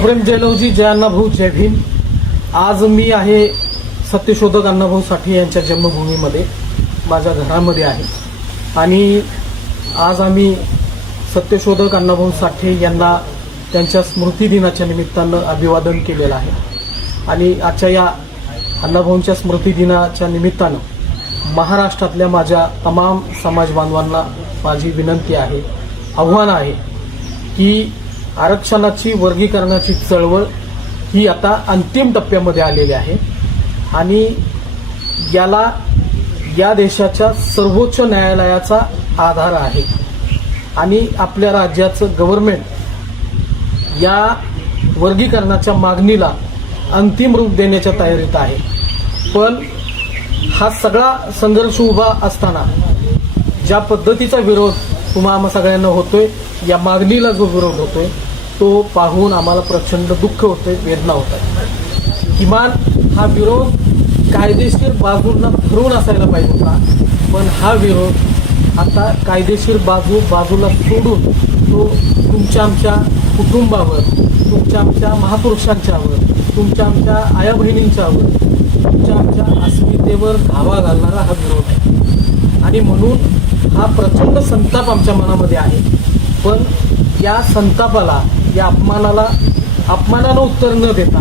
प्रेम जयलवजी, जय अण्णाभाऊ, जय भीम। आज मी आहे सत्यशोधक अण्णाभाऊ साठे यांच्या जन्मभूमीमध्ये, माझ्या घरामध्ये आहे आणि आज आम्ही सत्यशोधक अण्णाभाऊ साठे यांना त्यांच्या स्मृती दिनाच्या निमित्तानं अभिवादन केलेलं आहे। आणि आजच्या या अण्णाभाऊंच्या स्मृती दिनाच्या निमित्तानं महाराष्ट्रातल्या माझ्या तमाम समाज बांधवांना माझी विनंती आहे, आव्हान आहे की आरक्षणाची वर्गीकरणाची चळवळ ही आता अंतिम टप्प्यामध्ये आलेली आहे आणि याला या देशाच्या सर्वोच्च न्यायालयाचा आधार आहे आणि आपल्या राज्याचं गव्हर्नमेंट या वर्गीकरणाच्या मागणीला अंतिम रूप देण्याच्या तयारीत आहे। पण हा सगळा संघर्ष उभा असताना ज्या पद्धतीचा विरोध तुम्हा सगळ्यांना होतोय, या मागणीला जो विरोध होतोय तो पाहून आम्हाला प्रचंड दुःख होतंय, वेदना होतात। किमान हा विरोध कायदेशीर बाजूंना ठरवून असायला पाहिजे होता, पण हा विरोध आता कायदेशीर बाजूला सोडून तो तुमच्या आमच्या कुटुंबावर, तुमच्या आमच्या महापुरुषांच्यावर, तुमच्या आमच्या आया बहिणींच्यावर, तुमच्या आमच्या अस्मितेवर धावा घालणारा हा विरोध आहे आणि म्हणून हा प्रचंड संताप आमच्या मनामध्ये आहे। पण या संतापाला, या अपमानाला उत्तर न देता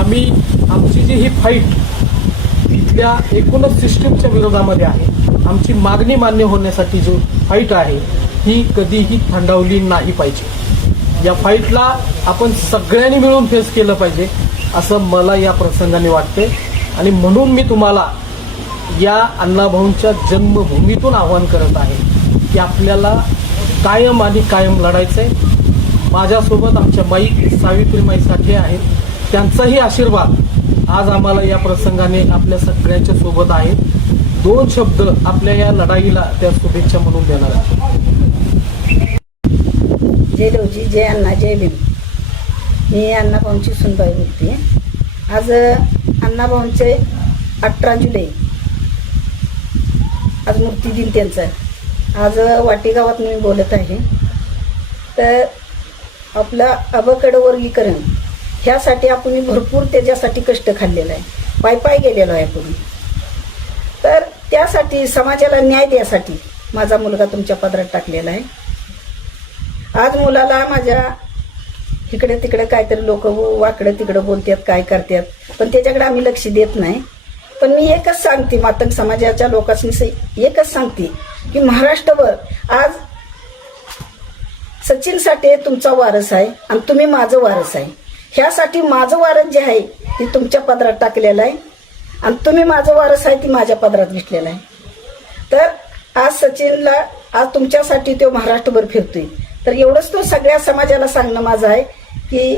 आम्ही आमची जी ही फाईट इथल्या एकूणच सिस्टीमच्या विरोधामध्ये आहे, आमची मागणी मान्य होण्यासाठी जो फाईट आहे ही कधीही थंडावली नाही पाहिजे। या फाईटला आपण सगळ्यांनी मिळून फेस केलं पाहिजे असं मला या प्रसंगाने वाटते आणि म्हणून मी तुम्हाला या अण्णाभाऊंच्या जन्मभूमीतून आवाहन करत आहे की आपल्याला कायम आणि कायम लढायचंय। माझ्यासोबत आमच्या माई सावित्रीमाई साठे आहेत, त्यांचाही आशीर्वाद आज आम्हाला या प्रसंगाने आपल्या सगळ्यांच्या सोबत आहे। दोन शब्द आपल्या या लढाईला त्या शुभेच्छा म्हणून देणार आहेत। जय लवजी, जय अण्णा, जय भीम। मी अण्णाभाऊंची सुनबाई बोलते। आज अण्णाभाऊंचे 18 जुलै आज मूर्ती दिन त्यांचा। आज वाटी गावात मी बोलत आहे। तर आपलं अबकड वर्गीकरण ह्यासाठी आपण भरपूर त्याच्यासाठी कष्ट खाल्लेलं आहे, पाय गेलेलो आहे आपण। तर त्यासाठी समाजाला न्याय द्यासाठी माझा मुलगा तुमच्या पदरात टाकलेला आहे। आज मुलाला माझ्या इकडे तिकडे काहीतरी लोक वाकडं तिकडं बोलतात, काय करतात, पण त्याच्याकडे आम्ही लक्ष देत नाही। पण मी एकच सांगते, मातंग समाजाच्या लोकांनी एकच सांगते की महाराष्ट्रभर आज सचिन साठे तुमचा वारस आहे आणि तुम्ही माझं वारस आहे। ह्यासाठी माझं वारस जे आहे ते तुमच्या पदरात टाकलेलं आहे आणि तुम्ही माझं वारस आहे ती माझ्या पदरात घेतलेलं आहे। तर आज सचिनला आज तुमच्यासाठी तो महाराष्ट्रभर फिरतोय। तर एवढंच तो सगळ्या समाजाला सांगणं माझं आहे की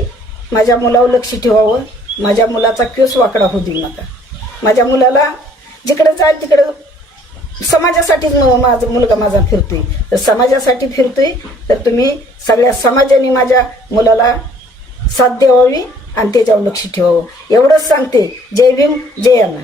माझ्या मुलावर लक्ष ठेवावं, माझ्या मुलाचा केस वाकडा होऊ देऊ नका। माझ्या मुलाला जिकडे जाईल तिकडे समाजासाठीच माझा मुलगा माझा फिरतोय। तर समाजासाठी फिरतोय तर तुम्ही सगळ्या समाजाने माझ्या मुलाला साथ द्यावी आणि त्याच्यावर लक्ष ठेवावं, एवढंच सांगते। जय भीम, जय अण्णा।